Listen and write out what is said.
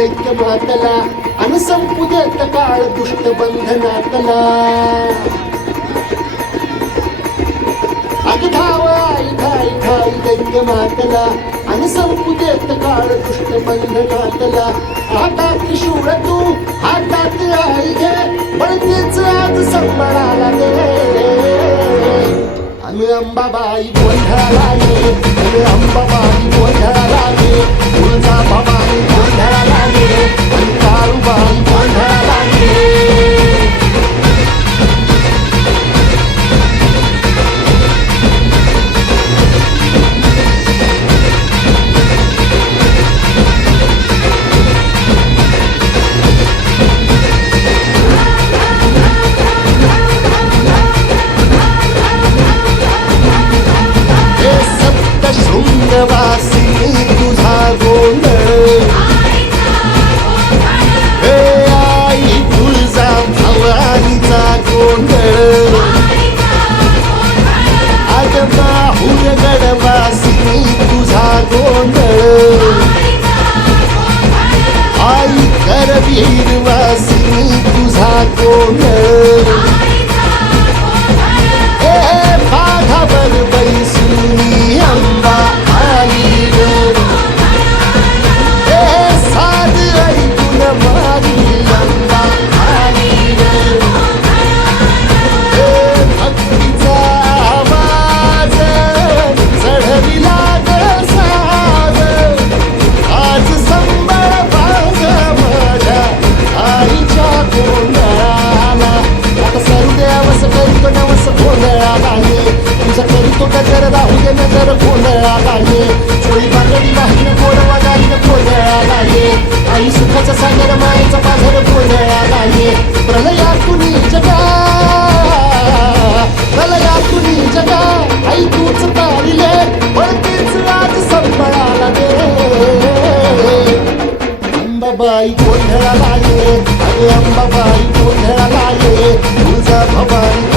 दैत्य मातला अन संपू काळ दुष्ट बंधनातला. अग धाव आई दैत्य मातला आणि संपू काळ दुष्ट बंधनातला. हातात त्रिशूळ तू हातात आई घे बळतेच आज संबळाला दे. आणि अंबाबाई गोंधळाला ये अंबाबाई गोंधळाला ये गोंधळ आई करवीर वासिनी तुझा गोंधळ गोंधळाला ये तुझा करीतो गजर राहू दे नजर गोंधळाला ये चोळी बांगडी वाहिन गोडवा गाईन गोंधळाला ये आई सुखाचा सागर मायेचा बाजार गोंधळाला ये प्रलयातून जगा. प्रलयातून जगा. आई तूच तारिले पळतेच आज संबळाला दे. अंबाबाई गोंधळाला ये अरे अंबाबाई गोंधळाला ये तुझा भवानी